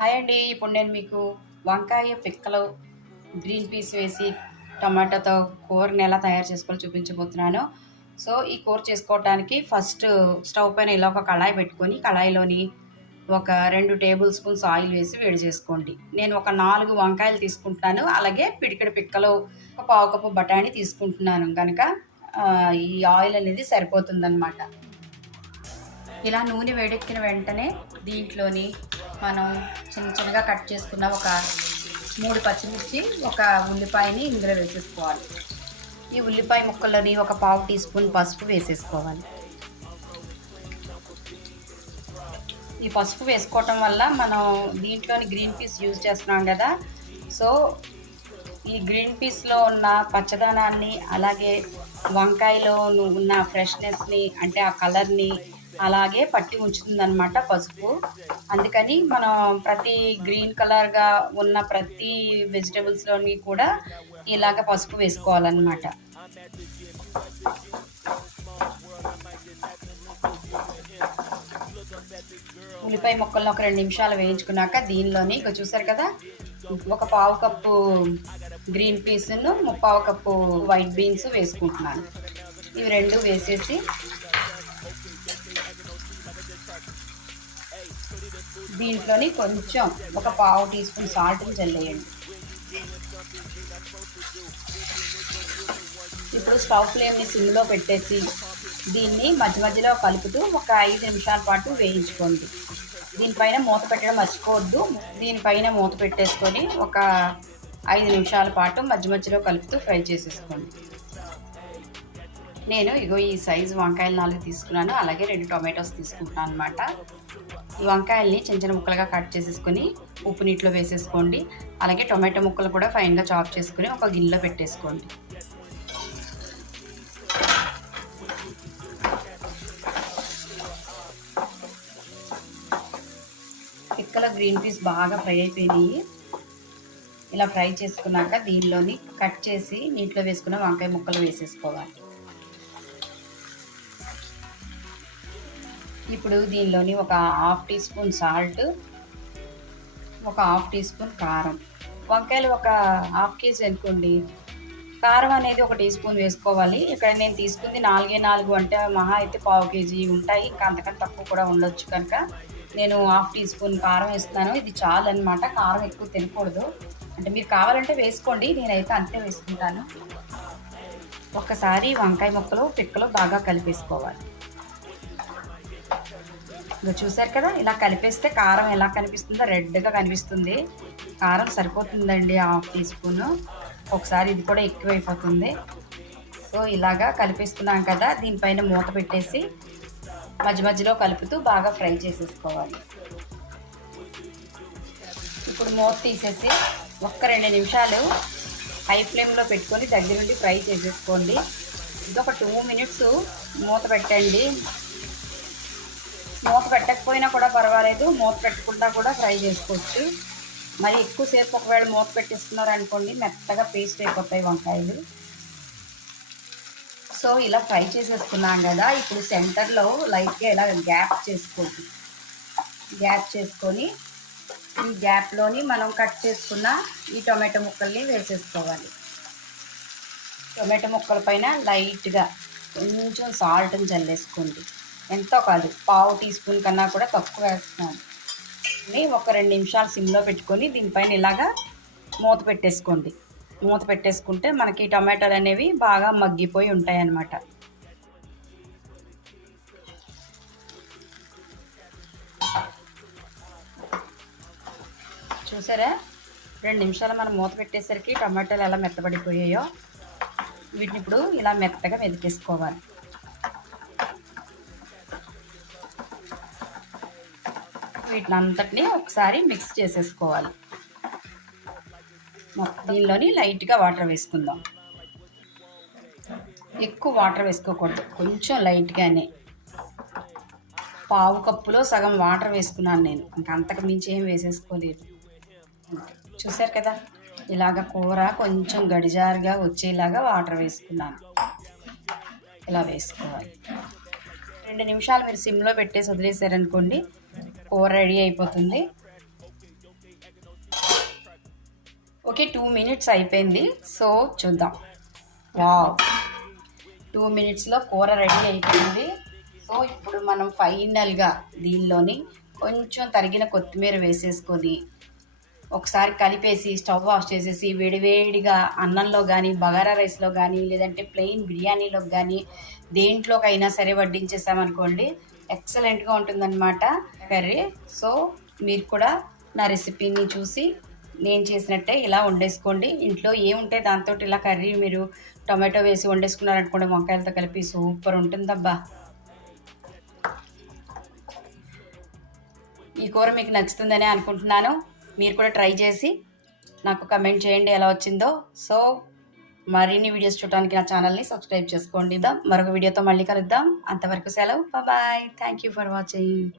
Hi అండి. ఇప్పుడు నేను మీకు వంకాయ పిక్కలు, గ్రీన్ పీస్ వేసి టమాటాతో కూరని ఎలా తయారు చేసుకోవాలో చూపించబోతున్నాను. సో, ఈ కూర చేసుకోవటానికి ఫస్ట్ స్టవ్ పైన ఇలా ఒక కళాయి పెట్టుకొని, కళాయిలోని ఒక 2 టేబుల్ స్పూన్స్ ఆయిల్ వేసి వేడి చేసుకోండి. నేను ఒక 4 వంకాయలు తీసుకుంటున్నాను. అలాగే పిడికెడు పిక్కలు, ఒక పావు కప్పు బఠానీ తీసుకుంటున్నాను గనక ఈ ఆయిల్ అనేది సరిపోతుందనమాట. ఇలా నూనె వేడెక్కిన వెంటనే దీంట్లోని మనం చిన్నగా కట్ చేసుకున్న ఒక 3 పచ్చిమిర్చి, ఒక ఉల్లిపాయని ఇందులో వేసేసుకోవాలి. ఈ ఉల్లిపాయ ముక్కలని ఒక పావు టీ స్పూన్ పసుపు వేసేసుకోవాలి. ఈ పసుపు వేసుకోవటం వల్ల మనం దీంట్లోని గ్రీన్ పీస్ యూజ్ చేస్తున్నాం కదా, సో ఈ గ్రీన్ పీస్లో ఉన్న పచ్చదనాన్ని, అలాగే వంకాయలో ఉన్న ఫ్రెష్నెస్ని, అంటే ఆ కలర్ని అలాగే పట్టి ఉంచుతుందన్నమాట పసుపు. అందుకని మనం ప్రతి గ్రీన్ కలర్గా ఉన్న ప్రతి వెజిటబుల్స్లోని కూడా ఇలాగ పసుపు వేసుకోవాలన్నమాట. ఉల్లిపాయ ముక్కలను ఒక 2 నిమిషాలు వేయించుకున్నాక దీనిలోని ఇక చూసారు కదా, ఒక పావు కప్పు గ్రీన్ పీస్ను, ముప్పావు కప్పు వైట్ బీన్స్ వేసుకుంటున్నాను. ఇవి 2 వేసేసి దీంట్లోని కొంచెం ఒక పావు టీ స్పూన్ సాల్ట్ని చల్లేయండి. ఇప్పుడు స్టవ్ ఫ్లేమ్ని సిమ్లో పెట్టేసి దీన్ని మధ్య మధ్యలో కలుపుతూ ఒక 5 నిమిషాల పాటు వేయించుకోండి. దీనిపైన మూత పెట్టడం మర్చిపోవద్దు. దీనిపైన మూత పెట్టేసుకొని ఒక 5 నిమిషాల పాటు మధ్య మధ్యలో కలుపుతూ ఫ్రై చేసేసుకోండి. నేను ఈ సైజు వంకాయలు 4 తీసుకున్నాను. అలాగే 2 టొమాటోస్ తీసుకుంటున్నాను అనమాట. ఈ వంకాయల్ని చిన్న చిన్న ముక్కలుగా కట్ చేసేసుకొని ఉప్పు నీటిలో వేసేసుకోండి. అలాగే టొమాటో ముక్కలు కూడా ఫైన్గా చాప్ చేసుకొని ఒక గిన్నెలో పెట్టేసుకోండి. పిక్కల గ్రీన్ పీస్ బాగా ఫ్రై అయిపోయినాయి. ఇలా ఫ్రై చేసుకున్నాక దీనిలోని కట్ చేసి నీటిలో వేసుకున్న వంకాయ ముక్కలు వేసేసుకోవాలి. ఇప్పుడు దీనిలోని ఒక హాఫ్ టీ స్పూన్ సాల్ట్, ఒక హాఫ్ టీ స్పూన్ కారం. వంకాయలు ఒక హాఫ్ కేజీ అనుకోండి, కారం అనేది ఒక టీ స్పూన్ వేసుకోవాలి. ఇక్కడ నేను తీసుకుంది 4 అంటే మహా అయితే పావు కేజీ ఉంటాయి, ఇంకా అంతకంటే తక్కువ కూడా ఉండొచ్చు. కనుక నేను హాఫ్ టీ స్పూన్ కారం వేస్తున్నాను. ఇది చాలు అనమాట. కారం ఎక్కువ తినకూడదు. అంటే మీరు కావాలంటే వేసుకోండి, నేనైతే అంతే వేసుకుంటాను. ఒక్కసారి వంకాయ ముక్కలు పిక్కలు బాగా కలిపేసుకోవాలి. ఇంకా చూసారు కదా, ఇలా కలిపేస్తే కారం ఎలా కనిపిస్తుందో రెడ్గా కనిపిస్తుంది. కారం సరిపోతుందండి హాఫ్ టీ స్పూను. ఒకసారి ఇది కూడా ఎక్కువైపోతుంది. సో ఇలాగా కలిపేసుకున్నాం కదా, దీనిపైన మూత పెట్టేసి మధ్య మధ్యలో కలుపుతూ బాగా ఫ్రై చేసేసుకోవాలి. ఇప్పుడు మూత తీసేసి ఒక్క 2 నిమిషాలు హై ఫ్లేమ్లో పెట్టుకొని దగ్గరుండి ఫ్రై చేసేసుకోండి. ఇది ఒక 2 మినిట్స్ మూత పెట్టండి. మూత పెట్టకపోయినా కూడా పర్వాలేదు, మూత పెట్టకుండా కూడా ఫ్రై చేసుకోవచ్చు. మరి ఎక్కువసేపు ఒకవేళ మూత పెట్టిస్తున్నారు అనుకోండి, మెత్తగా పేస్ట్ అయిపోతాయి వంకాయలు. సో ఇలా ఫ్రై చేసేసుకున్నాం కదా, ఇప్పుడు సెంటర్లో లైట్గా ఇలా గ్యాప్ చేసుకోండి. గ్యాప్ చేసుకొని ఈ గ్యాప్లోని మనం కట్ చేసుకున్న ఈ టొమాటో ముక్కల్ని వేసేసుకోవాలి. టొమాటో ముక్కల పైన లైట్గా కొంచెం సాల్ట్ని చల్లేసుకోండి. ఎంతో కాదు, పావు టీ స్పూన్ కన్నా కూడా తక్కువ వేస్తున్నాను. ఒక 2 నిమిషాలు సిమ్లో పెట్టుకొని దీనిపైన ఇలాగా మూత పెట్టేసుకోండి. మూత పెట్టేసుకుంటే మనకి టమాటాలు అనేవి బాగా మగ్గిపోయి ఉంటాయి అన్నమాట. చూసారా, 2 నిమిషాలు మనం మూత పెట్టేసరికి టమాటాలు ఎలా మెత్తబడిపోయాయో. వీటిని ఇప్పుడు ఇలా మెత్తగా మెదికేసుకోవాలి. వీటిని అంతటిని ఒకసారి మిక్స్ చేసేసుకోవాలి. దీనిలోని లైట్గా వాటర్ వేసుకుందాం. ఎక్కువ వాటర్ వేసుకోకూడదు, కొంచెం లైట్గానే. పావు కప్పులో సగం వాటర్ వేసుకున్నాను నేను, ఇంకా అంతకు మించి ఏం వేసేసుకోలేదు. చూసారు కదా, ఇలాగ కూర కొంచెం గడిజారుగా వచ్చేలాగా వాటర్ వేసుకున్నాను. ఇలా వేసుకోవాలి. 2 నిమిషాలు మీరు సిమ్లో పెట్టేసి వదిలేసారనుకోండి, కూర రెడీ అయిపోతుంది. ఓకే, 2 మినిట్స్ అయిపోయింది. సో చూద్దాం. వావ్, 2 మినిట్స్లో కూర రెడీ అయిపోయింది. సో ఇప్పుడు మనం ఫైనల్గా దీనిలోని కొంచెం తరిగిన కొత్తిమీర వేసేసుకొని ఒకసారి కలిపేసి స్టవ్ ఆఫ్ చేసేసి వేడివేడిగా అన్నంలో కానీ, బగారా రైస్లో కానీ, లేదంటే ప్లెయిన్ బిర్యానీలో కానీ దేంట్లోకైనా సరే వడ్డించేసామనుకోండి, ఎక్సలెంట్గా ఉంటుందన్నమాట కర్రీ. సో మీరు కూడా నా రెసిపీని చూసి నేను చేసినట్టే ఇలా వండేసుకోండి. ఇంట్లో ఏముంటే దాంతో ఇలా కర్రీ మీరు టొమాటో వేసి వండేసుకున్నారనుకోండి, వంకాయలతో కలిపి సూపర్ ఉంటుందబ్బా. ఈ కూర మీకు నచ్చుతుందని అనుకుంటున్నాను. మీరు కూడా ట్రై చేసి నాకు కమెంట్ చేయండి ఎలా వచ్చిందో. సో మరిన్ని వీడియోస్ చూడడానికి నా ఛానల్ని సబ్స్క్రైబ్ చేసుకోండి. మరొక వీడియోతో మళ్ళీ కలుద్దాం. అంతవరకు సెలవు. Bye. Thank you for watching.